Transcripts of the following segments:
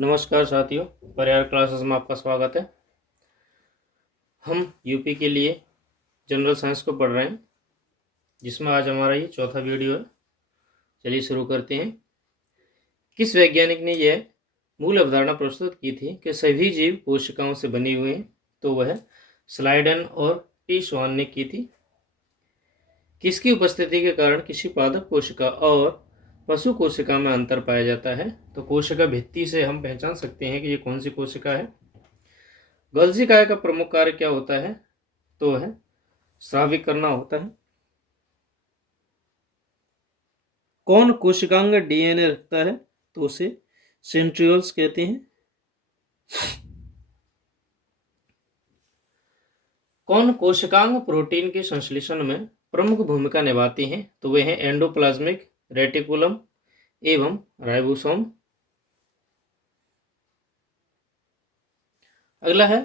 नमस्कार साथियों, परिहार क्लासेस में आपका स्वागत है। हम यूपी के लिए जनरल साइंस को पढ़ रहे हैं, जिसमें आज हमारा ये चौथा वीडियो है। चलिए शुरू करते हैं। किस वैज्ञानिक ने यह मूल अवधारणा प्रस्तुत की थी कि सभी जीव कोशिकाओं से बने हुए हैं? तो वह स्लाइडन और टी स्वान ने की थी। किसकी उपस्थिति के कारण किसी पादप कोशिका और पशु कोशिका में अंतर पाया जाता है? तो कोशिका भित्ति से हम पहचान सकते हैं कि ये कौन सी कोशिका है। गोल्जी काय का प्रमुख कार्य क्या होता है? तो वह स्रावित करना होता है। कौन कोशिकांग डीएनए रखता है? तो उसे सेंट्रियोल्स कहते हैं। कौन कोशिकांग प्रोटीन के संश्लेषण में प्रमुख भूमिका निभाती हैं? तो वे हैं एंडोप्लाज्मिक रेटिकुलम एवं राइबोसोम। अगला है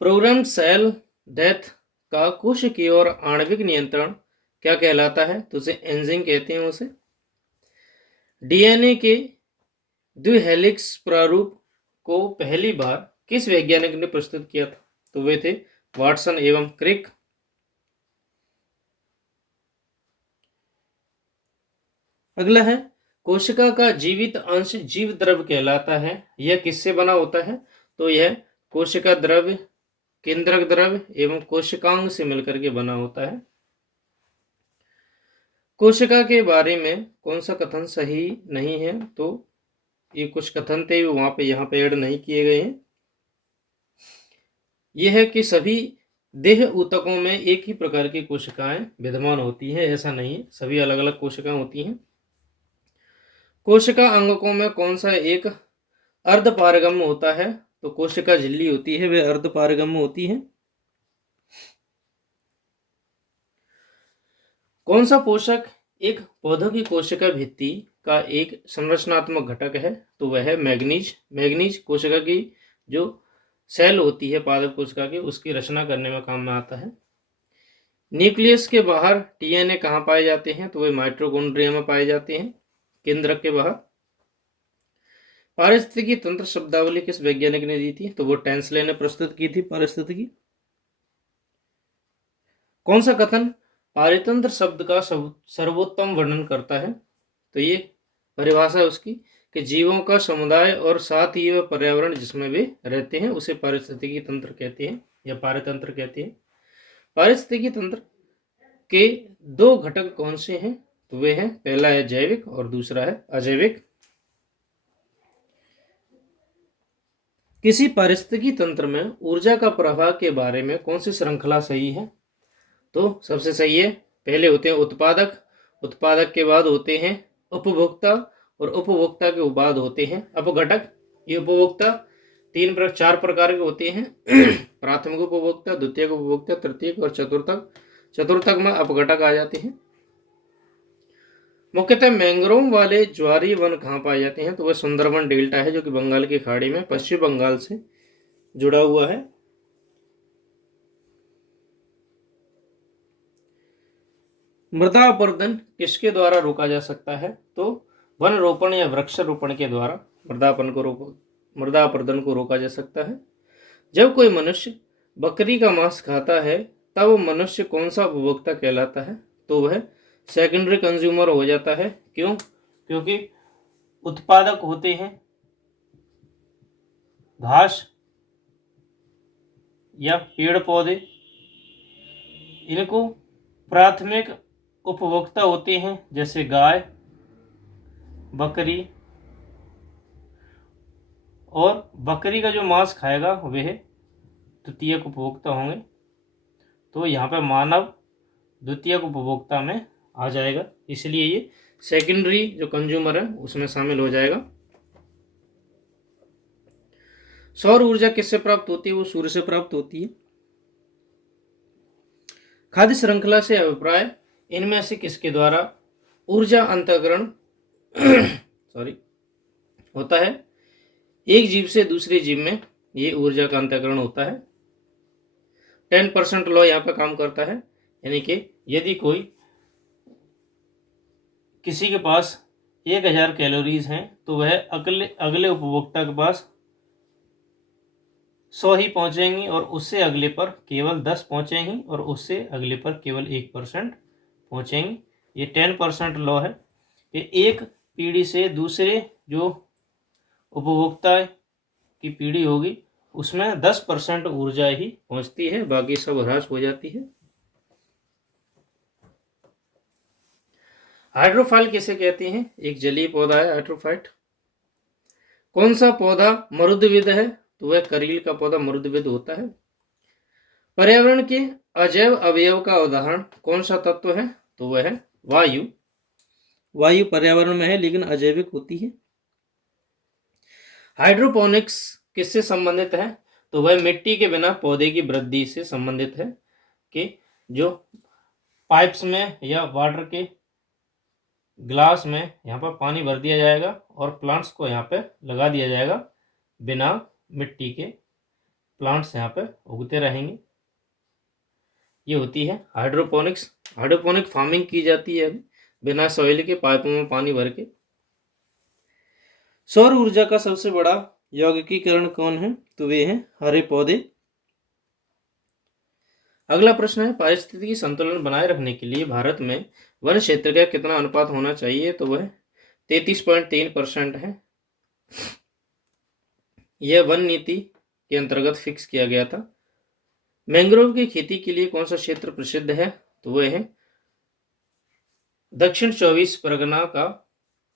प्रोग्राम्ड सेल डेथ का कोशिकीय और आणविक नियंत्रण क्या कहलाता है? तो उसे एंजाइम कहते हैं। उसे डीएनए के द्विहेलिक्स प्रारूप को पहली बार किस वैज्ञानिक ने प्रस्तुत किया था? तो वे थे वाटसन एवं क्रिक। अगला है कोशिका का जीवित अंश जीव द्रव कहलाता है। यह किससे बना होता है? तो यह कोशिका द्रव, केंद्रक द्रव एवं कोशिकांग से मिलकर के बना होता है। कोशिका के बारे में कौन सा कथन सही नहीं है? तो ये कुछ कथन थे वहां पे यहाँ पे ऐड नहीं किए गए हैं। यह है कि सभी देह ऊतकों में एक ही प्रकार की कोशिकाएं विद्यमान होती हैं, ऐसा नहीं है, सभी अलग अलग कोशिकाएं होती हैं। कोशिका अंगकों में कौन सा एक अर्धपारगम्य होता है? तो कोशिका झिल्ली होती है, वह अर्धपारगम्य होती है। कौन सा पोषक एक पौधों की कोशिका भित्ति का एक संरचनात्मक घटक है? तो वह है मैग्नीज। मैग्नीज कोशिका की जो सेल होती है पादप कोशिका की, उसकी रचना करने में काम में आता है। न्यूक्लियस के बाहर डीएनए कहाँ पाए जाते हैं? तो वे माइटोकॉन्ड्रिया में पाए जाते हैं, केंद्रक के बाहर। पारिस्थितिकी तंत्र शब्दावली किस वैज्ञानिक ने दी थी? तो वो टेंसले ने प्रस्तुत की थी पारिस्थितिकी। कौन सा कथन पारितंत्र शब्द का सर्वोत्तम वर्णन करता है? तो ये परिभाषा है उसकी कि जीवों का समुदाय और साथ ही वह पर्यावरण जिसमें वे रहते हैं उसे पारिस्थितिकी तंत्र कहते हैं या पारितंत्र कहते हैं। पारिस्थितिकी तंत्र के दो घटक कौन से हैं? तो वे हैं, पहला है जैविक और दूसरा है अजैविक। किसी पारिस्थितिकी तंत्र में ऊर्जा का प्रवाह के बारे में कौन सी श्रृंखला सही है? तो सबसे सही है, पहले होते हैं उत्पादक, उत्पादक के बाद होते हैं उपभोक्ता और उपभोक्ता के बाद होते हैं अपघटक। ये उपभोक्ता चार प्रकार के होते हैं प्राथमिक उपभोक्ता, द्वितीयक उपभोक्ता, तृतीयक और चतुर्थक। चतुर्थक में अपघटक आ जाते हैं। मुख्यतः मैंग्रोव वाले ज्वारीय वन कहाँ पाए जाते हैं? तो वह सुंदरबन डेल्टा है, जो कि बंगाल की खाड़ी में पश्चिम बंगाल से जुड़ा हुआ है। मृदा अपरदन किसके द्वारा रोका जा सकता है? तो वन रोपण या वृक्ष रोपण के द्वारा मृदा अपरदन को रोका जा सकता है। जब कोई मनुष्य बकरी का मांस खाता है तब मनुष्य कौन सा उपभोक्ता कहलाता है? तो वह सेकेंडरी कंज्यूमर हो जाता है। क्यों? क्योंकि उत्पादक होते हैं घास या पेड़ पौधे, इनको प्राथमिक उपभोक्ता होते हैं जैसे गाय, बकरी, और बकरी का जो मांस खाएगा वह द्वितीयक उपभोक्ता होंगे। तो यहाँ पे मानव द्वितीयक उपभोक्ता में आ जाएगा, इसलिए ये सेकेंडरी जो कंज्यूमर है उसमें शामिल हो जाएगा। सौर ऊर्जा किससे प्राप्त होती है? वो सूर्य से प्राप्त होती है। खाद्य श्रृंखला से अभिप्राय इनमें से किसके द्वारा ऊर्जा अंतःकरण होता है? एक जीव से दूसरे जीव में ये ऊर्जा का अंतःकरण होता है। 10% लॉ यहाँ पे काम करता है, यानी कि यदि कोई किसी के पास 1000 कैलोरीज हैं तो वह अगले उपभोक्ता के पास 100 ही पहुंचेंगी और उससे अगले पर केवल 10 पहुंचेंगी और उससे अगले पर केवल 1% पहुंचेंगी। ये 10% लॉ है कि एक पीढ़ी से दूसरे जो उपभोक्ता की पीढ़ी होगी उसमें 10% ऊर्जा ही पहुंचती है, बाकी सब ह्रास हो जाती है। हाइड्रोफाइल किसे कहते हैं? एक जलीय पौधा है हाइड्रोफाइट। कौन सा पौधा मरुद्विद है? तो वह करील का पौधा मरुद्विद होता है। पर्यावरण के अजैव अवयव का उदाहरण कौन सा तत्व है? तो वह है वायु। वायु पर्यावरण में है लेकिन अजैविक होती है। हाइड्रोपोनिक्स किससे संबंधित है? तो वह मिट्टी के बिना पौधे की वृद्धि से संबंधित है कि जो पाइप्स में या वाटर के ग्लास में यहाँ पर पानी भर दिया जाएगा और प्लांट्स को यहाँ पे लगा दिया जाएगा, बिना मिट्टी के प्लांट्स यहाँ पे उगते रहेंगे। ये होती है हाइड्रोपोनिक्स। हाइड्रोपोनिक फार्मिंग की जाती है बिना सॉइल के, पाइपों में पानी भर के। सौर ऊर्जा का सबसे बड़ा यौगिकीकरण कौन है? तो वे हैं हरे पौधे। अगला प्रश्न है, पारिस्थितिकी संतुलन बनाए रखने के लिए भारत में वन क्षेत्र का कितना अनुपात होना चाहिए? तो वह 33.3% है। यह वन नीति के अंतर्गत फिक्स किया गया था। मैंग्रोव की खेती के लिए कौन सा क्षेत्र प्रसिद्ध है? तो वह है दक्षिण 24 परगना का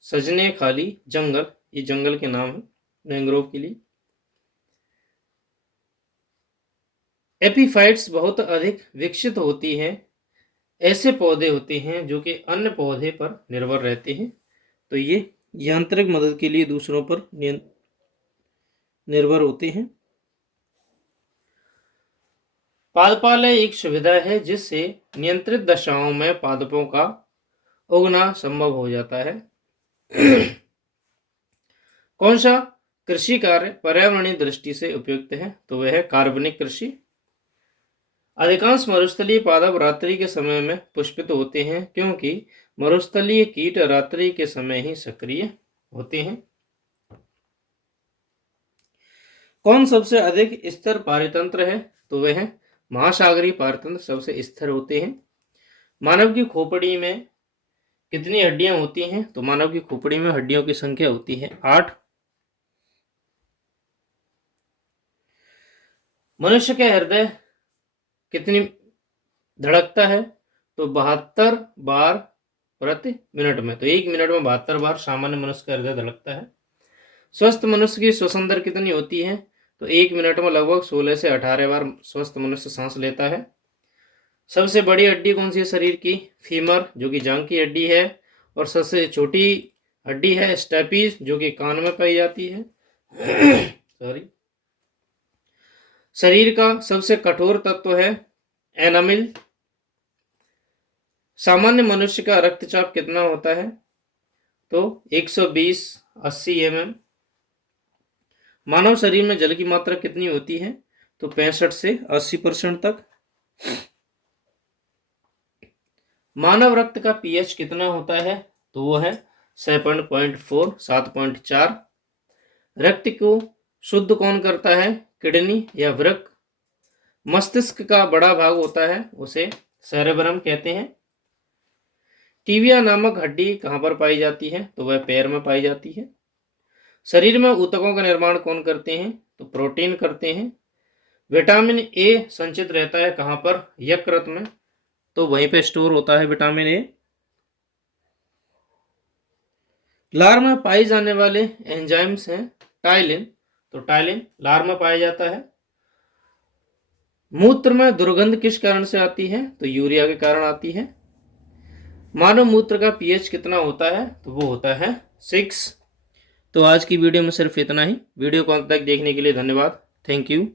सजने खाली जंगल। ये जंगल के नाम है मैंग्रोव के लिए। एपीफाइट्स बहुत अधिक विकसित होती हैं। ऐसे पौधे होते हैं जो कि अन्य पौधे पर निर्भर रहते हैं, तो ये यांत्रिक मदद के लिए दूसरों पर निर्भर होते हैं। पादपालय एक सुविधा है जिससे नियंत्रित दशाओं में पादपों का उगना संभव हो जाता है। कौन सा कृषि कार्य पर्यावरणीय दृष्टि से उपयुक्त है? तो वह है कार्बनिक कृषि। अधिकांश मरुस्थलीय पादप रात्रि के समय में पुष्पित होते हैं क्योंकि मरुस्थलीय कीट रात्रि के समय ही सक्रिय होते हैं। कौन सबसे अधिक स्थिर पारितंत्र है? तो वह है महासागरीय पारितंत्र सबसे स्थिर होते हैं। मानव की खोपड़ी में कितनी हड्डियां होती हैं? तो मानव की खोपड़ी में हड्डियों की संख्या होती है 8। मनुष्य का हृदय कितनी धड़कता है? तो 72 बार प्रति मिनट में। तो 1 मिनट में 72 बार सामान्य मनुष्य का हृदय धड़कता है। स्वस्थ मनुष्य की श्वसन दर कितनी होती है? तो 1 मिनट में लगभग 16 से 18 बार स्वस्थ मनुष्य सांस लेता है। सबसे बड़ी हड्डी कौन सी है शरीर की? फीमर, जो कि जांघ की हड्डी है। और सबसे छोटी हड्डी है स्टेपीज, जो कि कान में पाई जाती है। सॉरी। शरीर का सबसे कठोर तत्व है एनामिल। सामान्य मनुष्य का रक्तचाप कितना होता है? तो 120/80 mm। मानव शरीर में जल की मात्रा कितनी होती है? तो 65 से 80% तक। मानव रक्त का पीएच कितना होता है? तो वो है 7.4 7.4। रक्त को शुद्ध कौन करता है? किडनी या वृक्क। मस्तिष्क का बड़ा भाग होता है उसे सेरेब्रम कहते हैं। टीबिया नामक हड्डी कहाँ पर पाई जाती है? तो वह पैर में पाई जाती है। शरीर में ऊतकों का निर्माण कौन करते हैं? तो प्रोटीन करते हैं। विटामिन ए संचित रहता है कहाँ पर? यकृत में, तो वहीं पे स्टोर होता है विटामिन ए। लार में पाए जाने वाले एंजाइम्स हैं टाइलिन। तो टाइलिन लार में पाया जाता है। मूत्र में दुर्गंध किस कारण से आती है? तो यूरिया के कारण आती है। मानव मूत्र का पीएच कितना होता है? तो वो होता है 6। तो आज की वीडियो में सिर्फ इतना ही। वीडियो को अंत तक देखने के लिए धन्यवाद। Thank you.